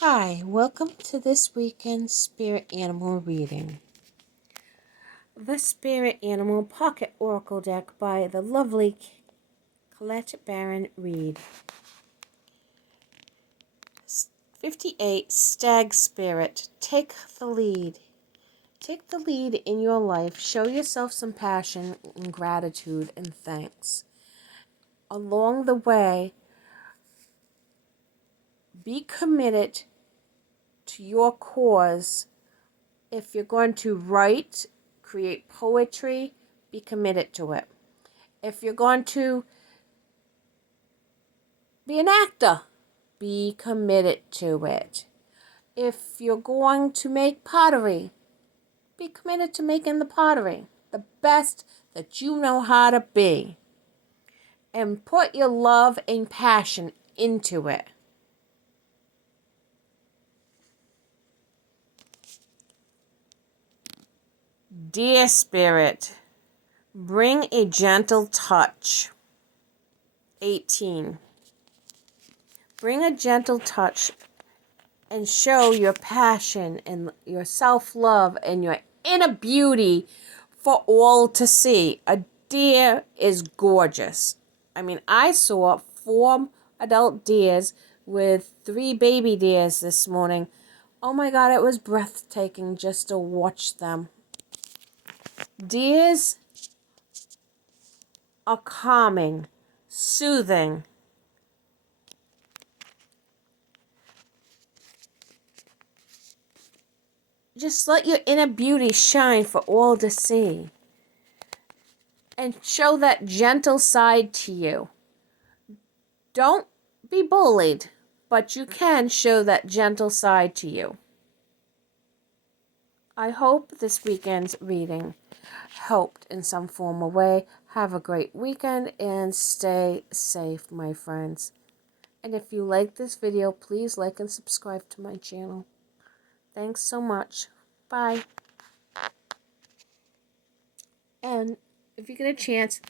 Hi, welcome to this weekend's Spirit Animal reading. The Spirit Animal Pocket Oracle deck by the lovely Colette Baron Reid. 58 Stag Spirit. Take the lead. Take the lead in your life. Show yourself some passion and gratitude and thanks. Along the way, be committed to your cause. If you're going to write, create poetry, be committed to it. If you're going to be an actor, be committed to it. If you're going to make pottery, be committed to making the pottery the best that you know how to be. And put your love and passion into it. Dear Spirit, bring a gentle touch. 18. Bring a gentle touch and show your passion and your self-love and your inner beauty for all to see. A deer is gorgeous. I mean, I saw 4 adult deers with 3 baby deers this morning. Oh my God, it was breathtaking just to watch them. Deers are calming, soothing. Just let your inner beauty shine for all to see. And show that gentle side to you. Don't be bullied, but you can show that gentle side to you. I hope this weekend's reading helped in some form or way. Have a great weekend and stay safe, my friends. And if you like this video, please like and subscribe to my channel. Thanks so much. Bye. And if you get a chance,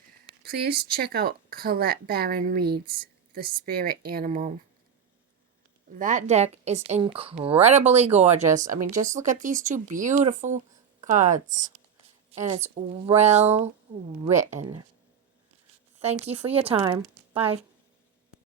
please check out Colette Baron Reid's The Spirit Animal. That deck is incredibly gorgeous. I mean, just look at these 2 beautiful cards. And it's well written. Thank you for your time. Bye.